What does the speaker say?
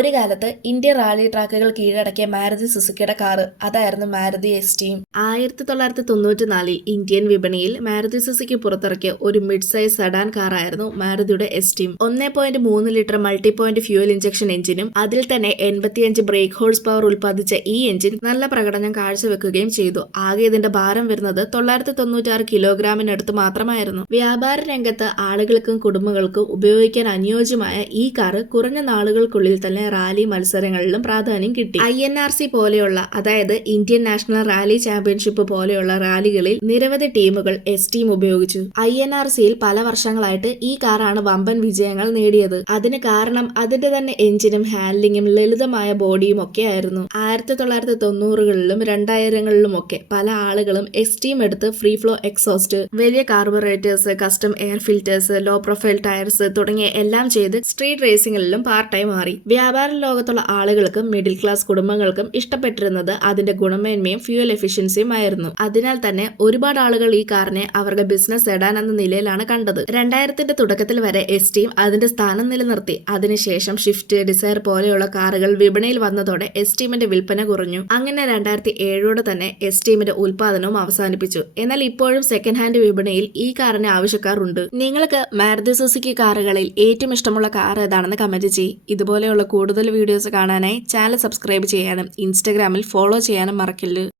ഒരു കാലത്ത് Indian rally ട്രാക്കുകൾ കീഴടക്കിയ മാരുതി സുസുക്കിയുടെ കാറ് അതായിരുന്നു മാരുതി എസ്റ്റീം. 1994 ഇന്ത്യൻ വിപണിയിൽ മാരുതി സുസുക്കി പുറത്തിറക്കിയ ഒരു മിഡ് സൈസ് സെഡാൻ കാറായിരുന്നു മാരുതിയുടെ Esteem. 1.3 litre multi point fuel injection എഞ്ചിനും അതിൽ തന്നെ 85 ബ്രേക്ക് ഹോഴ്സ് പവർ ഉൽപ്പാദിച്ച ഈ എഞ്ചിൻ നല്ല പ്രകടനം കാഴ്ചവെക്കുകയും ചെയ്തു. ആകെ ഇതിന്റെ ഭാരം വരുന്നത് 996 കിലോഗ്രാമിനടുത്ത് മാത്രമായിരുന്നു. വ്യാപാര രംഗത്ത് ആളുകൾക്കും കുടുംബങ്ങൾക്കും ഉപയോഗിക്കാൻ അനുയോജ്യമായ ഈ കാറ് കുറഞ്ഞ നാളുകൾക്കുള്ളിൽ തന്നെ റാലി മത്സരങ്ങളിലും പ്രാധാന്യം കിട്ടി. INRC പോലെയുള്ള, അതായത് ഇന്ത്യൻ നാഷണൽ റാലി ചാമ്പ്യൻഷിപ്പ് പോലെയുള്ള റാലികളിൽ നിരവധി ടീമുകൾ എസ്റ്റീം ഉപയോഗിച്ചു. INRCയിൽ പല വർഷങ്ങളായിട്ട് ഈ കാറാണ് വമ്പൻ വിജയങ്ങൾ നേടിയത്. അതിന് കാരണം അതിന്റെ തന്നെ എഞ്ചിനും ഹാൻഡ്ലിങ്ങും ലളിതമായ ബോഡിയും ഒക്കെ ആയിരുന്നു. 1990കളിലും 2000കളിലും ഒക്കെ പല ആളുകളും എസ്റ്റീം എടുത്ത് ഫ്രീ ഫ്ലോ എക്സോസ്റ്റ്, വലിയ carburettors, custom air filters, low profile tyres തുടങ്ങിയ എല്ലാം ചെയ്ത് സ്ട്രീറ്റ് റേസിംഗിലും പാർട്ടായി മാറി. വ്യാപാര ലോകത്തുള്ള ആളുകൾക്കും മിഡിൽ ക്ലാസ് കുടുംബങ്ങൾക്കും ഇഷ്ടപ്പെട്ടിരുന്നത് അതിന്റെ ഗുണമേന്മയും ഫ്യൂൽ എഫിഷ്യൻസിയും ആയിരുന്നു. അതിനാൽ തന്നെ ഒരുപാട് ആളുകൾ ഈ കാറിനെ അവരുടെ ബിസിനസ് സെഡാൻ എന്ന നിലയിലാണ് കണ്ടത്. 2000ത്തിന്റെ തുടക്കത്തിൽ വരെ എസ്റ്റീം അതിന്റെ സ്ഥാനം നിലനിർത്തി. അതിനുശേഷം ഷിഫ്റ്റ്, ഡിസയർ പോലെയുള്ള കാറുകൾ വിപണിയിൽ വന്നതോടെ എസ്റ്റീമിന്റെ വിൽപ്പന കുറഞ്ഞു. അങ്ങനെ 2007 തന്നെ എസ്റ്റീമിന്റെ ഉൽപാദനവും അവസാനിപ്പിച്ചു. എന്നാൽ ഇപ്പോഴും സെക്കൻഡ് ഹാൻഡ് വിപണിയിൽ ഈ കാറിന് ആവശ്യക്കാർ ഉണ്ട്. നിങ്ങൾക്ക് മാരുതി സുസുക്കി കാറുകളിൽ ഏറ്റവും ഇഷ്ടമുള്ള കാർ ഏതാണെന്ന് കമന്റ് ചെയ്യ്. ഇതുപോലെയുള്ള കൂടുതൽ വീഡിയോസ് കാണാനായി ചാനൽ സബ്സ്ക്രൈബ് ചെയ്യാനും ഇൻസ്റ്റഗ്രാമിൽ ഫോളോ ചെയ്യാനും മറക്കല്ല്.